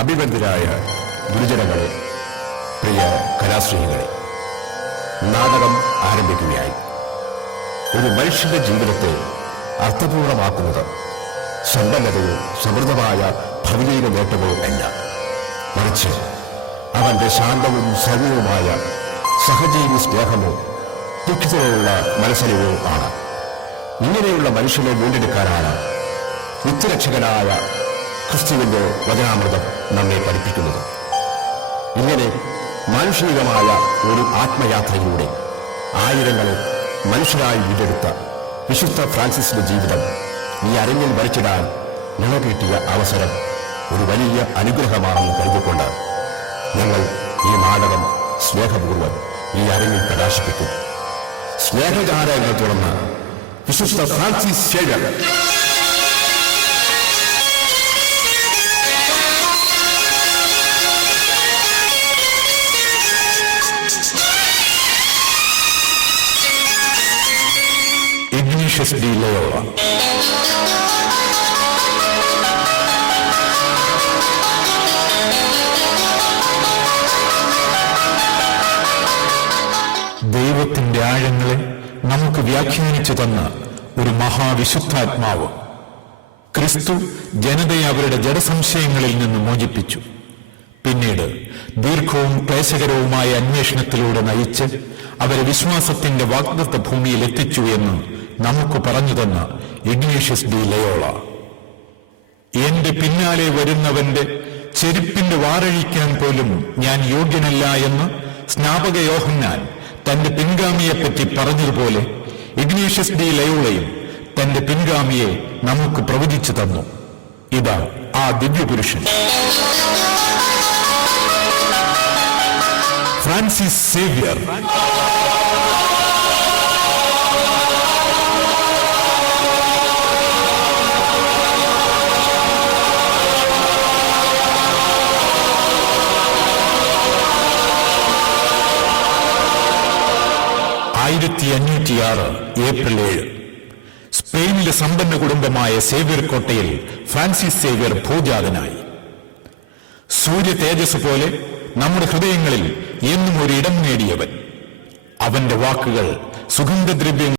അഭിബന്ധരായ ഗുരുജനങ്ങളെ, പ്രിയ കലാസ്നേഹികളെ, നാടകം ആരംഭിക്കുകയായി. ഒരു മനുഷ്യന്റെ ജീവിതത്തെ അർത്ഥപൂർണമാക്കുന്നത് സമ്പന്നതയോ സമൃദ്ധമായ ഭൗതിക നേട്ടമോ അല്ല, മറിച്ച് അവന്റെ ശാന്തവും സൗമ്യവുമായ സഹജീവി സ്നേഹമോ ദുഃഖിതമുള്ള മനസ്സലിവോ ആണ്. ഇങ്ങനെയുള്ള മനുഷ്യനെ വീണ്ടെടുക്കാനാണ് നിത്യരക്ഷകനായ ക്രിസ്തുവിന്റെ വചനാമൃതം നമ്മെ പഠിപ്പിക്കുന്നത്. ഇങ്ങനെ മാനുഷികമായ ഒരു ആത്മയാത്രയിലൂടെ ആയിരങ്ങളെ മനുഷ്യരായി വീണ്ടെടുത്ത വിശുദ്ധ ഫ്രാൻസിസിന്റെ ജീവിതം ഈ അരങ്ങിൽ വരച്ചിടാൻ ഞങ്ങൾക്ക് കിട്ടിയ അവസരം ഒരു വലിയ അനുഗ്രഹമാണെന്ന് കരുതിക്കൊണ്ട് ഞങ്ങൾ ഈ നാടകം സ്നേഹപൂർവ്വം ഈ അരങ്ങിൽ പ്രകാശിപ്പിക്കും. സ്നേഹചാരങ്ങൾ തുറന്ന് വിശുദ്ധ Francis Xavier Ignatius D Loyola. ദൈവത്തിന്റെ ആഴങ്ങളെ നമുക്ക് വ്യാഖ്യാനിച്ചു തന്ന ഒരു മഹാവിശുദ്ധാത്മാവ്. ക്രിസ്തു ജനതയെ അവരുടെ ജഡസംശയങ്ങളിൽ നിന്ന് മോചിപ്പിച്ചു. പിന്നീട് ദീർഘവും ക്ലേശകരവുമായ അന്വേഷണത്തിലൂടെ നയിച്ച് അവരെ വിശ്വാസത്തിന്റെ വാഗ്ദത്ത ഭൂമിയിൽ എത്തിച്ചു എന്ന് നമുക്ക് പറഞ്ഞു തന്ന ഇഗ്നേഷ്യസ് ഡി ലയോള. എന്റെ പിന്നാലെ വരുന്നവന്റെ ചെരുപ്പിന്റെ വാറഴിക്കാൻ പോലും ഞാൻ യോഗ്യനല്ല എന്ന് സ്നാപക യോഹന്നാൻ തന്റെ പിൻഗാമിയെപ്പറ്റി പറഞ്ഞതുപോലെ ഇഗ്നേഷ്യസ് ഡി ലയോളയും തന്റെ പിൻഗാമിയെ നമുക്ക് പ്രവചിച്ചു തന്നു. ഇതാ ആ ദിവ്യപുരുഷൻ, ഫ്രാൻസിസ് സേവ്യർ. ഏപ്രിൽ 7 സ്പെയിനിലെ സമ്പന്ന കുടുംബമായ സേവ്യർ കോട്ടയിൽ ഫ്രാൻസിസ് സേവ്യർ ഭൂജാതനായി. സൂര്യ തേജസ് പോലെ നമ്മുടെ ഹൃദയങ്ങളിൽ എന്നും ഒരു ഇടം നേടിയവൻ. അവന്റെ വാക്കുകൾ സുഗന്ധദ്രവ്യങ്ങൾ